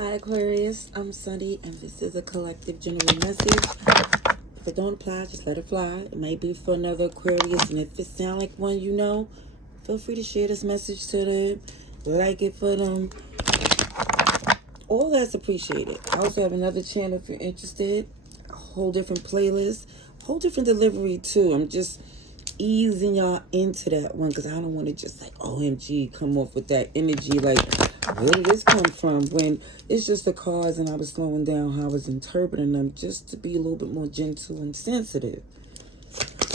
Hi Aquarius, I'm Sunny and this is a collective general message. If it don't apply, just let it fly. It may be for another Aquarius, and if it sound like one you know, feel free to share this message to them, like it for them. All that's appreciated. I also have another channel if you're interested, a whole different playlist, whole different delivery too. I'm just easing y'all into that one because I don't want to just like OMG come off with that energy like where did this come from, when it's just the cards and I was slowing down how I was interpreting them just to be a little bit more gentle and sensitive.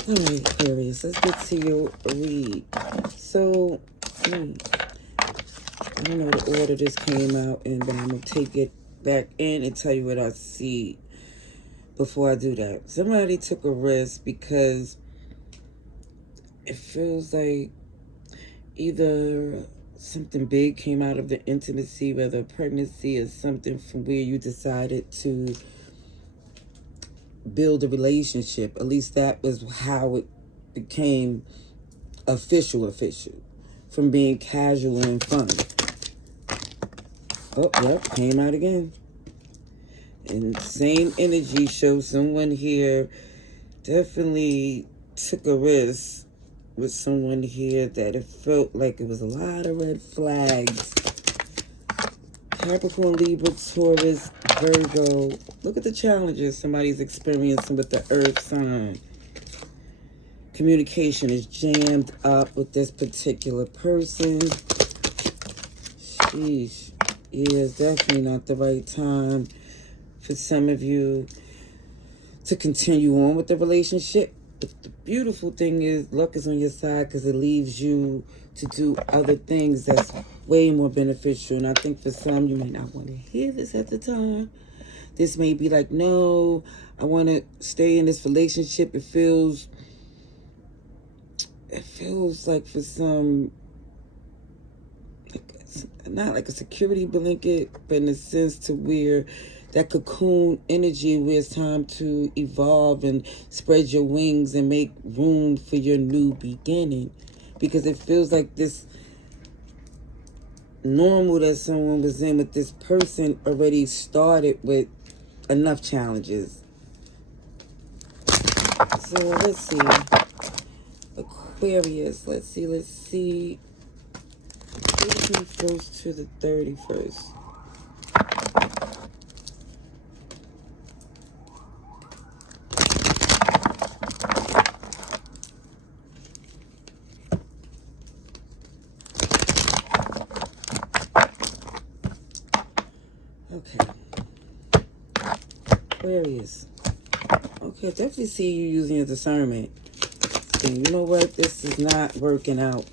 All right, Aquarius, let's get to your read. So I don't know the order this came out in, but I'm going to take it back in and tell you what I see before I do that. Somebody took a risk because it feels like either something big came out of the intimacy, whether a pregnancy or something, from where you decided to build a relationship. At least that was how it became official, from being casual and fun. Oh, yep, came out again. And same energy shows someone here definitely took a risk with someone here that it felt like it was a lot of red flags. Capricorn, Libra, Taurus, Virgo. Look at the challenges somebody's experiencing with the earth sign. Communication is jammed up with this particular person. Sheesh. Yeah, it's definitely not the right time for some of you to continue on with the relationship. But the beautiful thing is luck is on your side because it leaves you to do other things that's way more beneficial. And I think for some, you may not want to hear this at the time. This may be like, no, I want to stay in this relationship. It feels like for some, not like a security blanket, but in a sense to where that cocoon energy where it's time to evolve and spread your wings and make room for your new beginning. Because it feels like this normal that someone was in with this person already started with enough challenges. So let's see. Aquarius, let's see. 21st to the 31st. Okay. Aquarius. Okay, I definitely see you using your discernment. And you know what? This is not working out.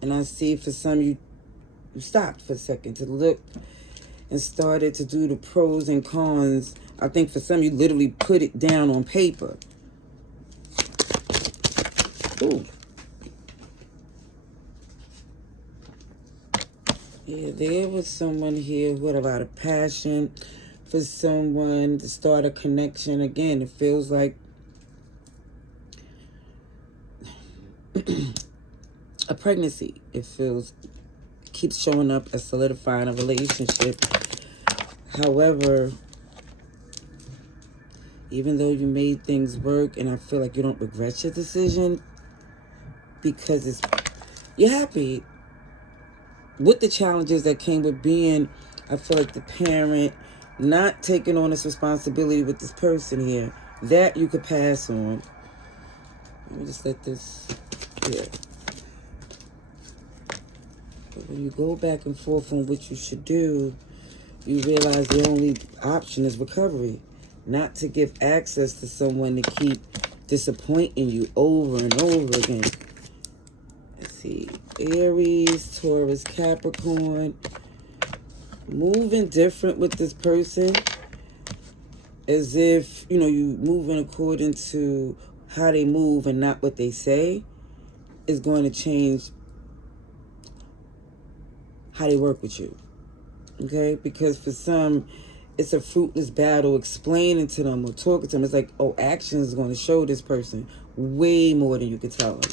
And I see for some you stopped for a second to look and started to do the pros and cons. I think for some you literally put it down on paper. Ooh. Yeah, there was someone here who had a lot of passion for someone to start a connection again. It feels like a pregnancy. It keeps showing up as solidifying a relationship. However, even though you made things work, and I feel like you don't regret your decision because you're happy with the challenges that came with being, I feel like, the parent, not taking on this responsibility with this person here, that you could pass on. Let me just let this here. But when you go back and forth on what you should do, you realize the only option is recovery. Not to give access to someone to keep disappointing you over and over again. Let's see. Aries, Taurus, Capricorn. Moving different with this person. As if, you moving according to how they move and not what they say is going to change how they work with you. Okay? Because for some, it's a fruitless battle explaining to them or talking to them. It's like, oh, action is going to show this person way more than you could tell them.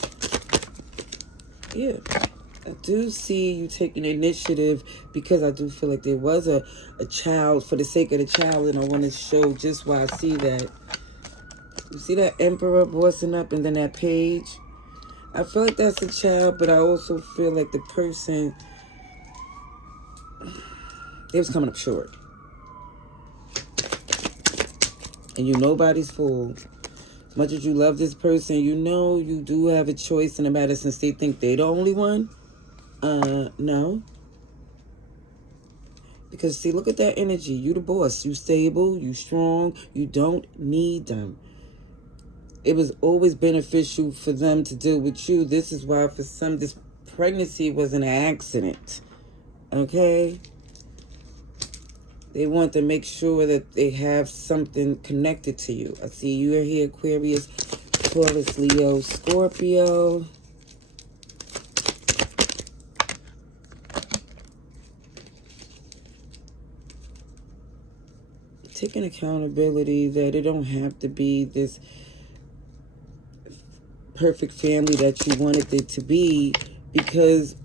Yeah. I do see you taking initiative, because I do feel like there was a child, for the sake of the child, and I want to show just why I see that. You see that Emperor bossing up, and then that Page? I feel like that's a child, but I also feel like the person, they was coming up short. And nobody's fool. As much as you love this person, you do have a choice in the matter, since they think they're the only one. No. Because, see, look at that energy. You the boss. You stable. You strong. You don't need them. It was always beneficial for them to deal with you. This is why, for some, this pregnancy was an accident. Okay? They want to make sure that they have something connected to you. I see you are here, Aquarius, Taurus, Leo, Scorpio. Taking accountability that it don't have to be this perfect family that you wanted it to be, because,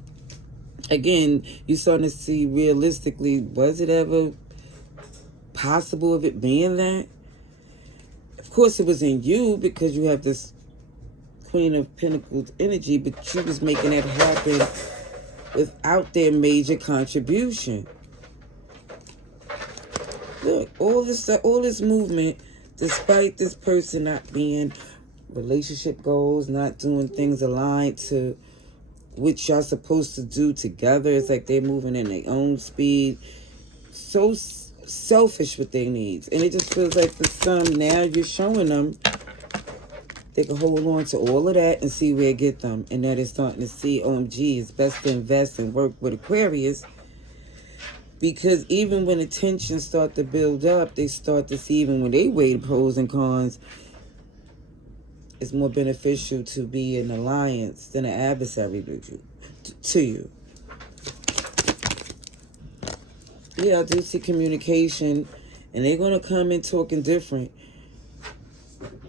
again, you're starting to see realistically, was it ever possible of it being that? Of course it was in you, because you have this Queen of Pentacles energy, but you was making that happen without their major contribution. Look, all this movement, despite this person not being relationship goals, not doing things aligned to what y'all supposed to do together. It's like they're moving in their own speed. So selfish with their needs. And it just feels like for some, now you're showing them they can hold on to all of that and see where it get them. And that is starting to see, OMG, it's best to invest and work with Aquarius. Because even when the tensions start to build up, they start to see, even when they weigh the pros and cons, it's more beneficial to be an alliance than an adversary to you. Yeah, I do see communication, and they're going to come in talking different.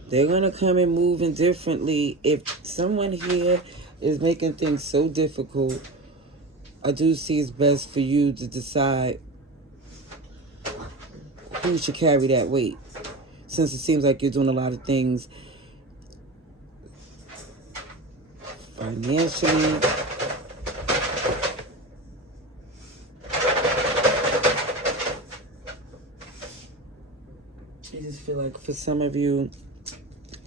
They're going to come in moving differently. If someone here is making things so difficult, I do see it's best for you to decide who should carry that weight. Since it seems like you're doing a lot of things financially. I just feel like for some of you,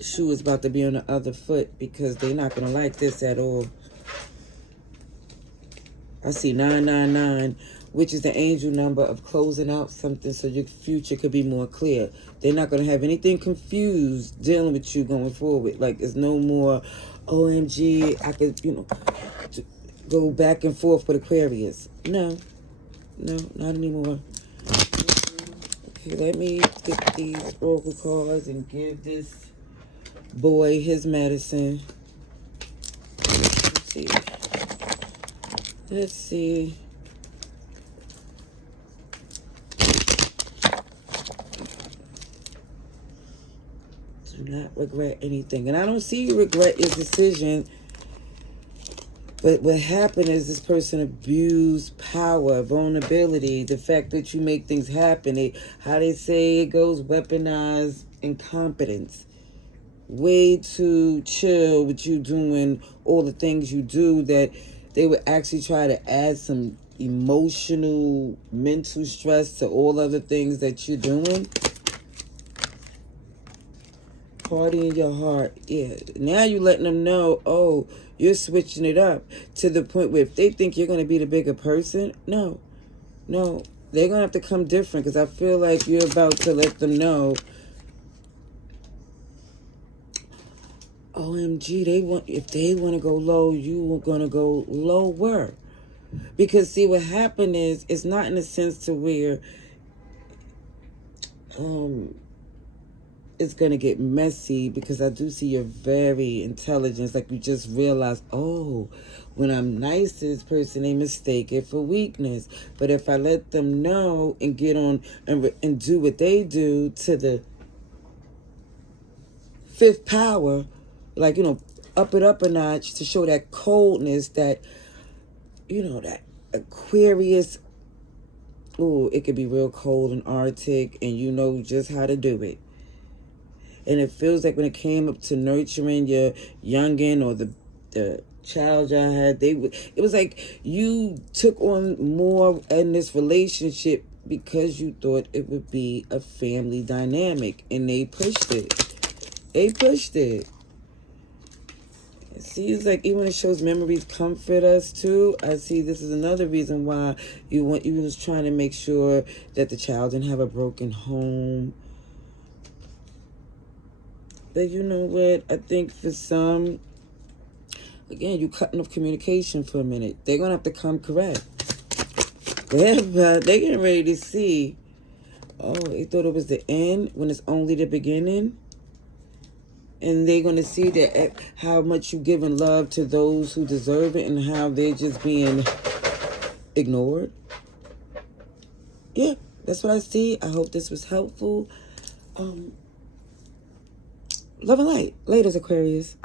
shoe is about to be on the other foot, because they're not going to like this at all. I see 999, which is the angel number of closing out something so your future could be more clear. They're not going to have anything confused dealing with you going forward. Like, there's no more, OMG, I could, go back and forth with Aquarius. No, not anymore. Okay, let me get these oracle cards and give this boy his medicine. Let's see. Let's see. Do not regret anything. And I don't see you regret your decision. But what happened is this person abused power, vulnerability, the fact that you make things happen. How they say it goes, weaponized incompetence. Way too chill with you doing all the things you do, that they would actually try to add some emotional, mental stress to all other things that you're doing. Party in your heart. Yeah. Now you're letting them know, oh, you're switching it up to the point where if they think you're going to be the bigger person, no. They're going to have to come different, because I feel like you're about to let them know, OMG, if they want to go low, you are going to go lower. Because, see, what happened is, it's not in a sense to where it's going to get messy, because I do see you're very intelligent. Like you just realize, oh, when I'm nice to this person, they mistake it for weakness. But if I let them know and get on and do what they do to the fifth power, like, up it up a notch to show that coldness, that you know, that Aquarius, ooh, it could be real cold and Arctic, and you know just how to do it. And it feels like when it came up to nurturing your youngin' or the child y'all had, it was like you took on more in this relationship because you thought it would be a family dynamic, and they pushed it. They pushed it. See, it's like even when it shows memories comfort us too. I see this is another reason why you was trying to make sure that the child didn't have a broken home. But you know what? I think for some, again, you cutting off communication for a minute. They're gonna have to come correct. They're getting ready to see. Oh, they thought it was the end when it's only the beginning. And they're going to see that how much you giving love to those who deserve it and how they're just being ignored. Yeah, that's what I see. I hope this was helpful. Love and light. Laters, Aquarius.